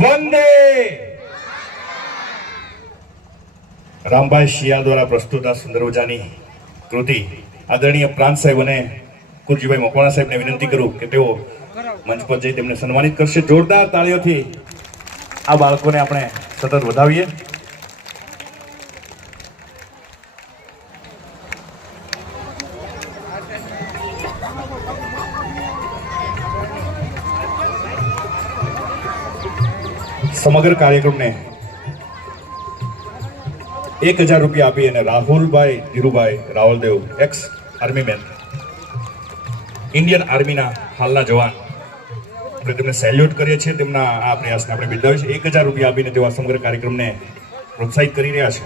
વંદે રામભાઈ શિયાળ દ્વારા પ્રસ્તુત આ સુંદર મજાની કૃતિ આદરણીય પ્રાંત સાહેબ અને કુરજીભાઈ મકવાણા સાહેબને વિનંતી કરું કે તેઓ મંચ પર જઈ તેમને સન્માનિત કરશે. જોરદાર તાળીઓથી આ બાળકોને આપણે સતત વધાવીએ. સમગ્ર કાર્યક્રમને 1000 રૂપિયા આપી અને Rahulbhai Dhirubhai Rawaldev ex army man, Indian આર્મીના હાલના જવાન, આપણે તેમને સેલ્યુટ કરીએ છીએ. તેમના આ પ્રયાસને આપણે બિરદાવીએ છીએ. 1000 રૂપિયા આપીને તેઓ સમગ્ર કાર્યક્રમને પ્રોત્સાહિત કરી રહ્યા છે.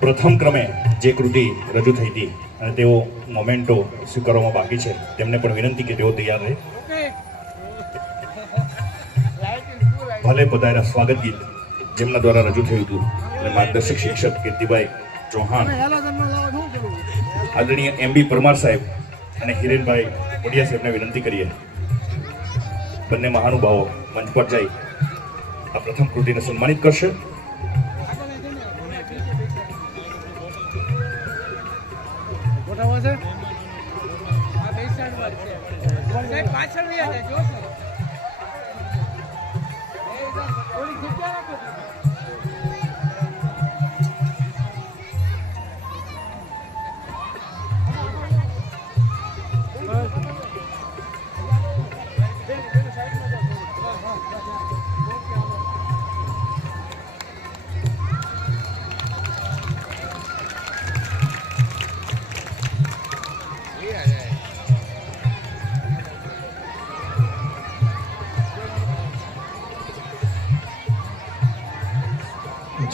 પ્રથમ ક્રમે જે કૃતિ રજૂ થઈ હતી અને તેઓ મોમેન્ટો સ્વીકારવામાં બાકી છે, તેમને પણ વિનંતી કે તેઓ તૈયાર રહે. ભલે પધાર્યા સ્વાગત ગીત જેમના દ્વારા રજૂ થયું હતું અને માર્ગદર્શક શિક્ષક કીર્તિભાઈ ચૌહાણ, આદરણીય MB પરમાર સાહેબ અને હિરેનભાઈ ઓડિયા સાહેબને વિનંતી કરીએ બંને મહાનુભાવો મંચ પર જઈ આ પ્રથમ કૃતિને સન્માનિત કરશે.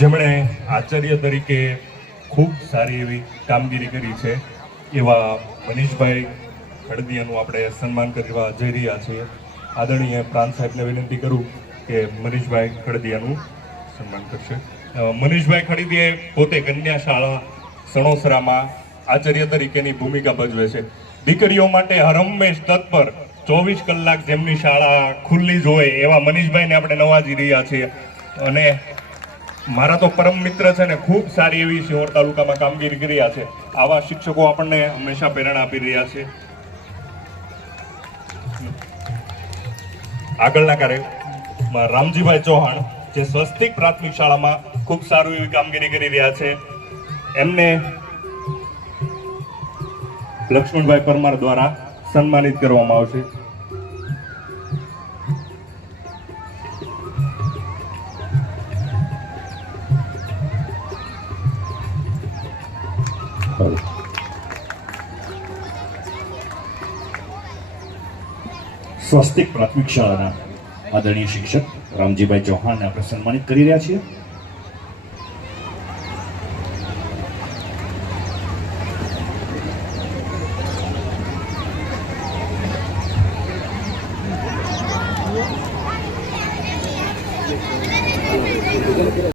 જેમણે આચાર્ય તરીકે ખૂબ સારી એવી કામગીરી કરી છે એવા મનીષભાઈ ખડદિયાનું આપણે સન્માન કરવા જઈ રહ્યા છીએ. આદરણીય પ્રાંત સાહેબને વિનંતી કરું કે મનીષભાઈ ખડદિયાનું સન્માન કરશે. મનીષભાઈ ખડદિયાએ પોતે કન્યા શાળા સણોસરામાં આચાર્ય તરીકેની ભૂમિકા ભજવે છે. દીકરીઓ માટે હરહંમેશ તત્પર, 24 કલાક જેમની શાળા ખુલ્લી જ હોય એવા મનીષભાઈને આપણે નવાજી રહ્યા છીએ. અને મારા તો પરમ મિત્ર છે ને, ખૂબ સારી એવી શિહોર તાલુકામાં કામગીરી કરી રહ્યા છે. આવા શિક્ષકો આપણને હંમેશા પ્રેરણા આપી રહ્યા છે. આગળના કાર્યમાં રામજીભાઈ ચૌહાણ, જે સ્વસ્તિક પ્રાથમિક શાળામાં ખૂબ સારું એવી કામગીરી કરી રહ્યા છે, એમને લક્ષ્મણભાઈ પરમાર દ્વારા સન્માનિત કરવામાં આવશે. સ્વસ્તિક પ્રાથમિક શાળાના આદરણીય શિક્ષક રામજીભાઈ ચૌહાણને આપણે સન્માનિત કરી રહ્યા છીએ.